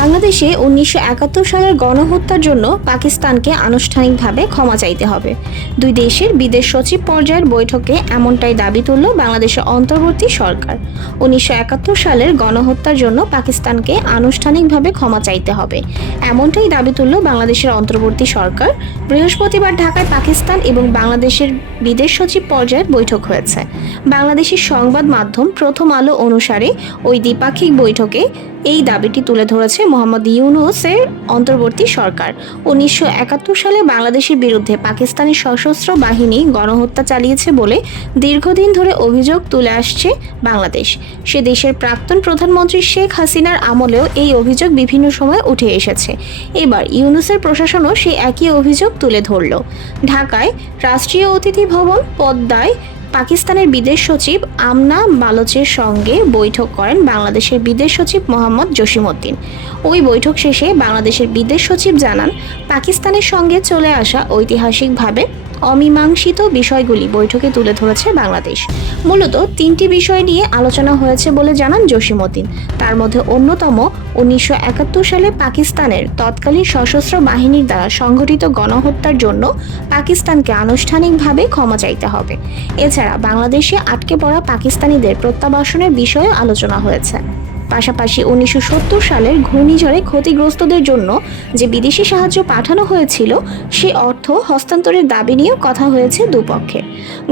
বাংলাদেশে উনিশশো একাত্তর সালের গণহত্যার জন্য পাকিস্তানকে আনুষ্ঠানিকভাবে ক্ষমা চাইতে হবে। দুই দেশের বিদেশ সচিব পর্যায়ের বৈঠকে এমনটাই দাবি তুলল বাংলাদেশের অন্তর্বর্তী সরকার। উনিশশো একাত্তর সালের গণহত্যার জন্য পাকিস্তানকে আনুষ্ঠানিকভাবে ক্ষমা চাইতে হবে। এমনটাই দাবি তুলল বাংলাদেশের অন্তর্বর্তী সরকার। বৃহস্পতিবার ঢাকায় পাকিস্তান এবং বাংলাদেশের বিদেশ সচিব পর্যায়ের বৈঠক হয়েছে। বাংলাদেশের সংবাদ মাধ্যম প্রথম আলো অনুসারে ওই দ্বিপাক্ষিক বৈঠকে এই দাবিটি তুলে ধরেছে মোহাম্মদ ইউনুসের অন্তর্বর্তী সরকার। উনিশশো একাত্তর সালে বাংলাদেশের বিরুদ্ধে পাকিস্তানি সশস্ত্র বাহিনী গণহত্যা চালিয়েছে বলে দীর্ঘদিন ধরে অভিযোগ তুলে আসছে বাংলাদেশ। সে দেশের প্রাক্তন প্রধানমন্ত্রী শেখ হাসিনার আমলেও এই অভিযোগ বিভিন্ন সময় উঠে এসেছে। এবার ইউনুসের প্রশাসনও সেই একই অভিযোগ তুলে ধরল। ঢাকায় রাষ্ট্রীয় অতিথি ভবন পদ্মায় পাকিস্তানের বিদেশ সচিব আমনা বালোচের সঙ্গে বৈঠক করেন বাংলাদেশের বিদেশ সচিব মোহাম্মদ জসিমউদ্দিন। ওই বৈঠক শেষে বাংলাদেশের বিদেশ সচিব জানান, পাকিস্তানের সঙ্গে চলে আসা ঐতিহাসিকভাবে অমীমাংসিত বিষয়গুলি বৈঠকে তুলে ধরেছে বাংলাদেশ। মূলত তিনটি বিষয় নিয়ে আলোচনা হয়েছে বলে জানান জসিমউদ্দিন। তার মধ্যে অন্যতম উনিশশো একাত্তর সালে পাকিস্তানের তৎকালীন সশস্ত্র বাহিনীর দ্বারা সংঘটিত গণহত্যার জন্য পাকিস্তানকে আনুষ্ঠানিকভাবে ক্ষমা চাইতে হবে। এছাড়া বাংলাদেশে আটকে পড়া পাকিস্তানিদের প্রত্যাবাসনের বিষয়ে আলোচনা হয়েছে। পাশাপাশি উনিশশো সত্তর সালের ঘূর্ণিঝড়ে ক্ষতিগ্রস্তদের জন্য যে বিদেশি সাহায্য পাঠানো হয়েছিল, সে অর্থ হস্তান্তরের দাবি নিয়েও কথা হয়েছে দুপক্ষে।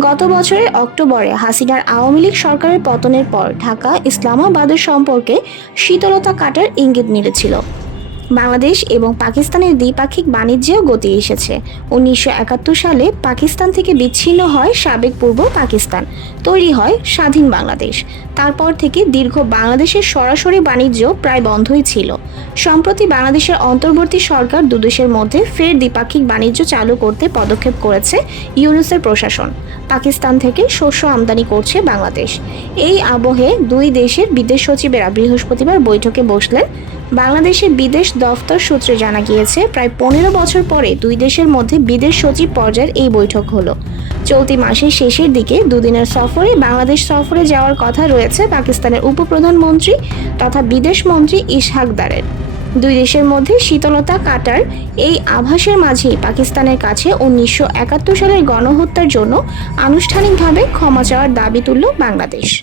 গত বছরের অক্টোবরে হাসিনার আওয়ামী লীগ সরকারের পতনের পর ঢাকা ইসলামাবাদের সম্পর্কে শীতলতা কাটার ইঙ্গিত মিলেছিল। বাংলাদেশ এবং পাকিস্তানের দ্বিপাক্ষিক বাণিজ্যেও গতি এসেছে। উনিশশো একাত্তর সালে পাকিস্তান থেকে বিচ্ছিন্ন হয় সাবেক পূর্ব পাকিস্তান, তৈরি হয় স্বাধীন বাংলাদেশ। তারপর থেকে দীর্ঘ বাংলাদেশের সরাসরি বাণিজ্য প্রায় বন্ধই ছিল। সম্প্রতি বাংলাদেশের অন্তর্বর্তী সরকার দুদেশের মধ্যে ফের দ্বিপাক্ষিক বাণিজ্য চালু করতে পদক্ষেপ করেছে ইউনুসের প্রশাসন। পাকিস্তান থেকে শস্য আমদানি করছে বাংলাদেশ। এই আবহে দুই দেশের বিদেশ সচিবেরা বৃহস্পতিবার বৈঠকে বসলেন বাংলাদেশের বিদেশ দফতর সূত্রে জানা গিয়েছে, প্রায় পনেরো বছর পরে দুই দেশের মধ্যে বিদেশ সচিব পর্যায়ের এই বৈঠক হলো। চলতি মাসের শেষের দিকে দুদিনের সফরে বাংলাদেশ সফরে যাওয়ার কথা রয়েছে পাকিস্তানের উপপ্রধানমন্ত্রী তথা বিদেশ মন্ত্রী ইশহাকদারের দুই দেশের মধ্যে শীতলতা কাটার এই আভাসের মাঝেই পাকিস্তানের কাছে উনিশশো একাত্তর সালের গণহত্যার জন্য আনুষ্ঠানিকভাবে ক্ষমা চাওয়ার দাবি তুলল বাংলাদেশ।